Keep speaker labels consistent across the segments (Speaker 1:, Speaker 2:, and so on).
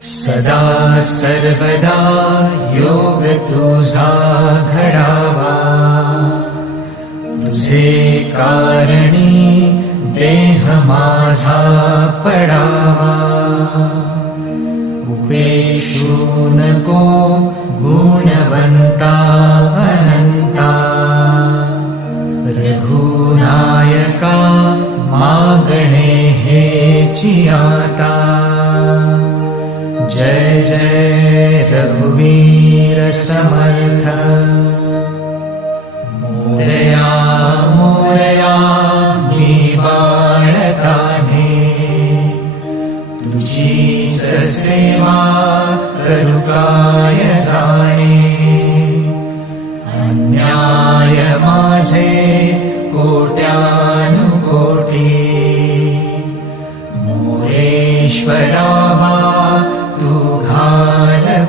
Speaker 1: सदा सर्वदा योग तुझा घडावा तुझे कारणी देह माझा पडावा। उपेशू नको गुणवंता अनंता रघुनायका मागणे हे चियाता जय जय रघुवीर समर्थ। मोरया मोरया मी बाळताने तुझीच सेवा करू काय जाणे। अन्याय माझे कोट्यानुकोटी। मोरेश्वरावा तू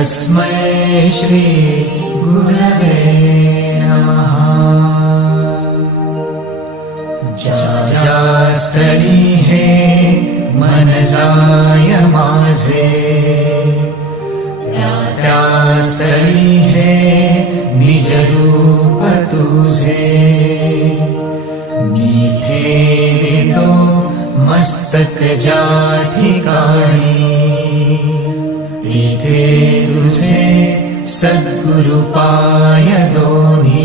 Speaker 1: तस्मै श्री गुरवे नमः। ज्या ज्या स्थळी हे मन जाय माझे। स्थळी हे निज रूप तुझे। मी ठेवितो मस्तक ज्या ठिकाणी तिथे तुझे सद्गुरु पाय दोन्ही